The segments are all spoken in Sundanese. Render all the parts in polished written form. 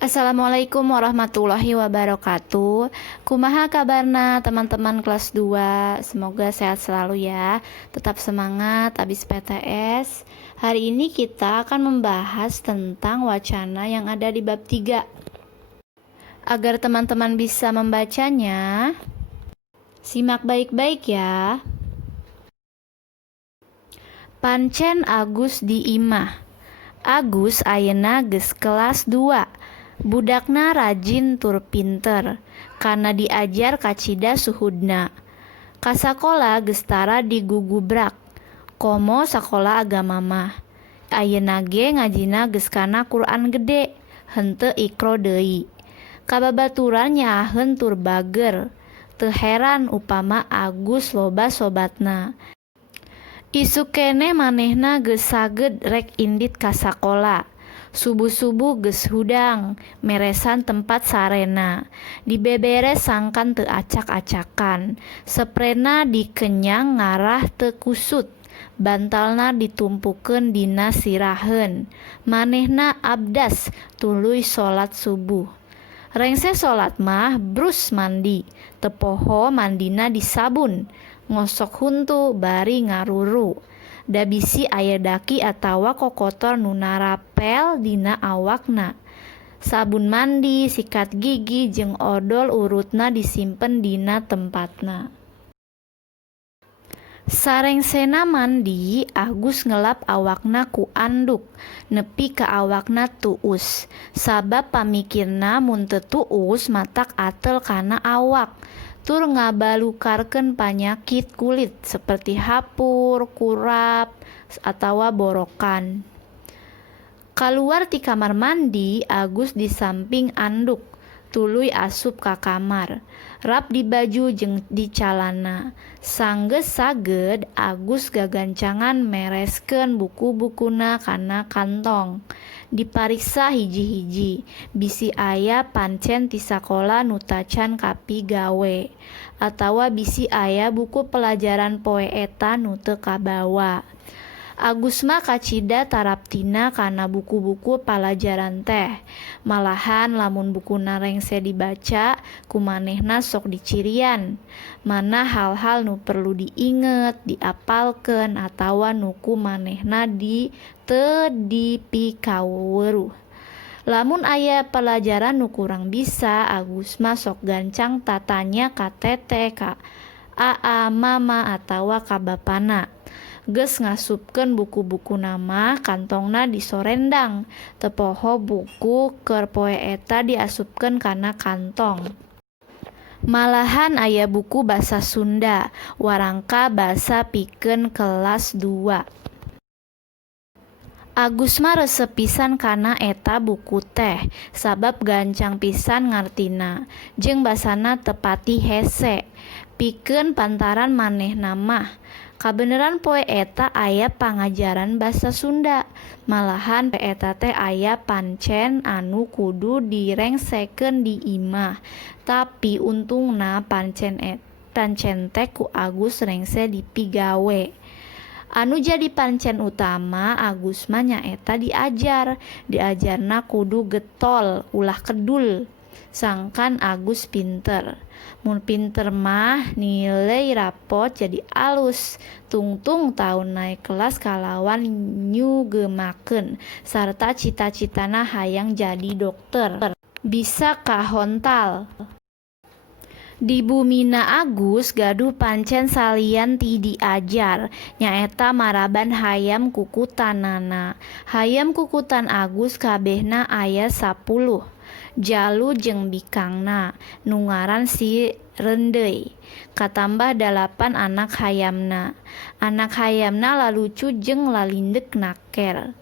Assalamualaikum warahmatullahi wabarakatuh. Kumaha kabarna teman-teman kelas 2? Semoga sehat selalu ya. Tetap semangat abis PTS. Hari ini kita akan membahas tentang wacana yang ada di bab 3. Agar teman-teman bisa membacanya, simak baik-baik ya. Pancen Agus di imah. Agus ayeuna geus kelas 2. Budakna rajin tur pinter, karena diajar kacida suhudna. Kasakola gestara digugubrak, komo sakola agama mah. Ayeuna ge ngajina geus kana Quran gede, henteu ikro deui. Kababaturan nyaaheun tur bager, teu heran upama Agus loba sobatna. Isuk keneh manehna geus saged rek indit ka sakola. Subuh-subuh geus hudang, meresan tempat sarena. Dibeberes sangkan teu acak-acakan. Seprena dikenyang ngarah teu kusut. Bantalna ditumpukeun dina siraheun. Manehna abdas tuluy salat subuh. Rengse salat mah brus mandi. Teu poho mandina disabun. Ngosok huntu bari ngaruru. Da bisi aya daki atawa kokotor nu narapel dina awakna. Sabun mandi, sikat gigi, jeung odol urutna disimpen dina tempatna. Sarengsena mandi, Agus ngelap awakna ku anduk, nepi ka awakna tuus. Sabab pamikirna mun teu tuus matak atel kana awak. Tur ngabalukarkeun panyakit kulit seperti hapur, kurap, atawa borokan. Kaluar ti kamar mandi, Agus di samping anduk, tuluy asup ka kamar. Rap di baju jeung di calana. Sanggeus saged, Agus gagancangan mereskeun buku-bukuna kana kantong. Dipariksa hiji-hiji, bisi aya pancen ti sakola nu tacan kapi gawe, atawa bisi aya buku pelajaran poe eta nu teu kabawa. Agus mah kacida taraptina kana buku-buku palajaran teh. Malahan lamun bukuna rengse dibaca, kumanehna sok dicirian. Mana hal-hal nu perlu diinget, diapalkeun, atawa nu kumanehna teu dipikaweuruh. Lamun aya pelajaran nu kurang bisa, Agus mah sok gancang tatanya ka teteh, ka aa, mama, atawa ka bapana. Geus ngasupkeun buku-buku nama kantongna disorendang. Teu poho buku keur poe eta diasupkeun kana kantong. Malahan aya buku basa Sunda, warangka basa pikeun kelas 2. Agus mah resep pisan kana eta buku teh, sabab gancang pisan ngartina, jeung basana teu pati hese. Pikeun pantaran manehna mah kabeneran poe eta aya pangajaran basa Sunda. Malahan poe eta teh aya pancen anu kudu direngsekeun di imah. Tapi untungna pancen teh ku Agus rengse dipigawe. Anu jadi pancen utama Agus mah nyaeta diajarna kudu getol ulah kedul. Sangkan Agus pinter. Mun pinter mah nilai rapot jadi alus. Tungtung tahun naik kelas kalawan nyugemakeun sarta cita-citana hayang jadi dokter. Bisa kahontal. Di bumina Agus gaduh pancen salian ti diajar, nyaeta maraban hayam kukutanana. Hayam kukutan Agus kabehna aya 10. Jalu jeung bikangna, nu ngaran si Rendei. Katambah 8 anak hayamna. Anak hayamna lalucu jeung lalindek naker.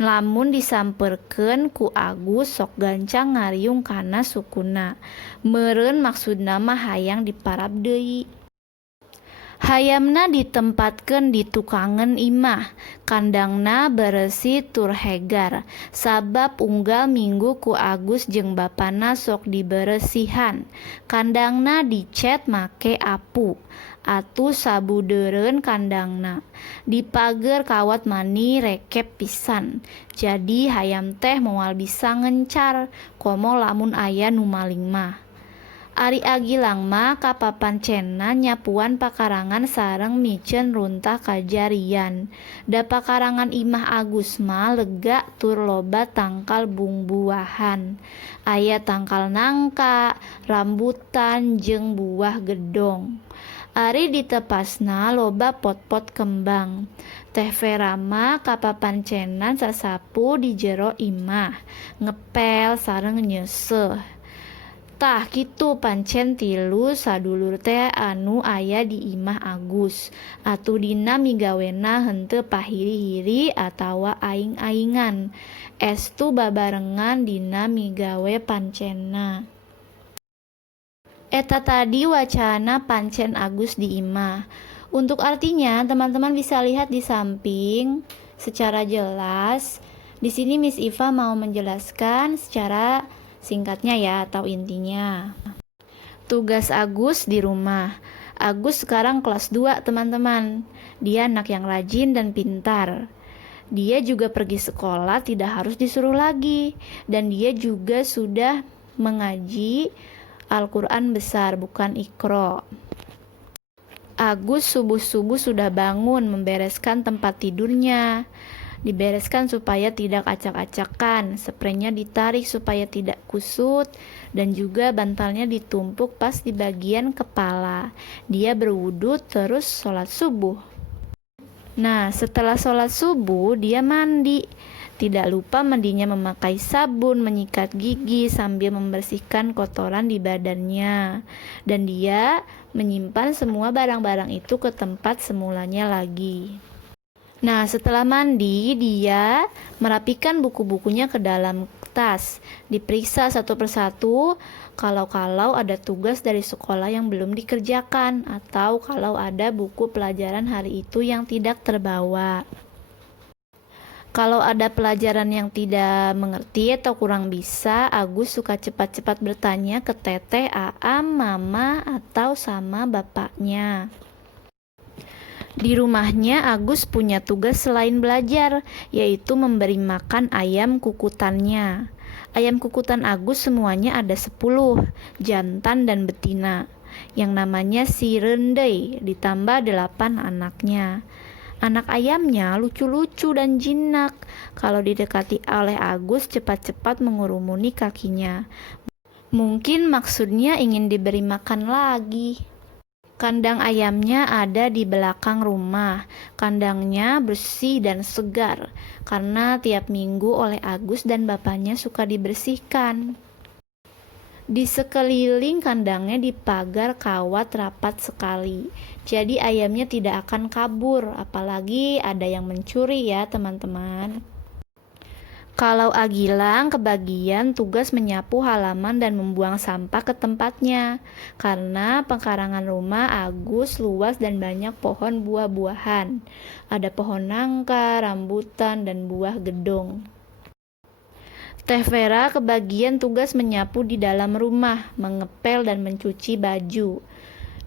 Lamun disamperkeun ku Agus sok gancang ngariung kana sukuna. Meureun maksudna mah hayang diparab deui. Hayamna ditempatkeun di tukangan imah, kandangna beresi tur hegar, sabab unggal minggu ku Agus jeung bapana sok diberesihan. Kandangna dicet make apu, atuh sabudeureun kandangna. Di pager kawat mani rekep pisan. Jadi hayam teh moal bisa ngencar, komo lamun aya nu maling mah. Ari Agilang mah ka papancenna nyapuan pakarangan sareng micen runtah kajarian. Da pakarangan imah Agus mah lega tur loba tangkal bungbuahan. Aya tangkal nangka, rambutan jeung buah gedong. Ari ditepasna loba pot-pot kembang. Teh Vera mah ka papancenan sasapu di jero imah, ngepel sareng nyeuseuh. Tah kitu pancen tilu sadulur teh anu aya di imah Agus. Atuh dina migawena henteu pahiri-hiri atawa aing-aingan. Estu babarengan dina migawe pancenna. Eta tadi wacana pancen Agus di imah. Untuk artinya teman-teman bisa lihat di samping secara jelas. Di sini Miss Iva mau menjelaskan secara singkatnya ya atau intinya. Tugas Agus di rumah. Agus sekarang kelas 2 teman-teman. Dia anak yang rajin dan pintar. Dia juga pergi sekolah tidak harus disuruh lagi. Dan dia juga sudah mengaji Al-Quran besar bukan Iqra. Agus subuh-subuh sudah bangun membereskan tempat tidurnya. Dibereskan supaya tidak acak-acakan, spraynya ditarik supaya tidak kusut, dan juga bantalnya ditumpuk pas di bagian kepala. Dia berwudu terus sholat subuh. Nah, setelah sholat subuh dia mandi. Tidak lupa mandinya memakai sabun, menyikat gigi sambil membersihkan kotoran di badannya. Dan dia menyimpan semua barang-barang itu ke tempat semulanya lagi. Nah, setelah mandi, dia merapikan buku-bukunya ke dalam tas. Diperiksa satu persatu kalau ada tugas dari sekolah yang belum dikerjakan atau kalau ada buku pelajaran hari itu yang tidak terbawa. Kalau ada pelajaran yang tidak mengerti atau kurang bisa, Agus suka cepat-cepat bertanya ke teteh, Aam, mama, atau sama bapaknya. Di rumahnya Agus punya tugas selain belajar, yaitu memberi makan ayam kukutannya. Ayam kukutan Agus semuanya ada 10, jantan dan betina, yang namanya si Rendei, ditambah 8 anaknya. Anak ayamnya lucu-lucu dan jinak. Kalau didekati oleh Agus, cepat-cepat mengurumuni kakinya. Mungkin maksudnya ingin diberi makan lagi. Kandang ayamnya ada di belakang rumah. Kandangnya bersih dan segar karena tiap minggu oleh Agus dan bapaknya suka dibersihkan. Di sekeliling kandangnya dipagar kawat rapat sekali. Jadi ayamnya tidak akan kabur, apalagi ada yang mencuri ya teman-teman. Kalau Agilang kebagian tugas menyapu halaman dan membuang sampah ke tempatnya. Karena pekarangan rumah Agus luas dan banyak pohon buah-buahan. Ada pohon nangka, rambutan, dan buah gedong. Teh Vera kebagian tugas menyapu di dalam rumah, mengepel dan mencuci baju.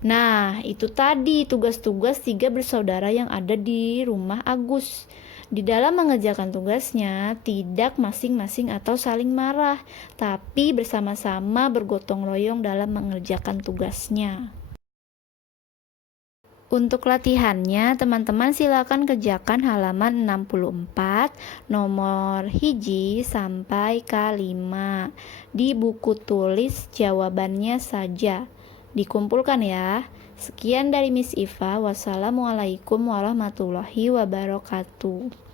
Nah, itu tadi tugas-tugas 3 bersaudara yang ada di rumah Agus. Di dalam mengerjakan tugasnya, tidak masing-masing atau saling marah, tapi bersama-sama bergotong royong dalam mengerjakan tugasnya. Untuk latihannya, teman-teman silakan kerjakan halaman 64, nomor 1 sampai K5. Di buku tulis jawabannya saja. Dikumpulkan ya. Sekian dari Miss Iva. Wassalamualaikum warahmatullahi wabarakatuh.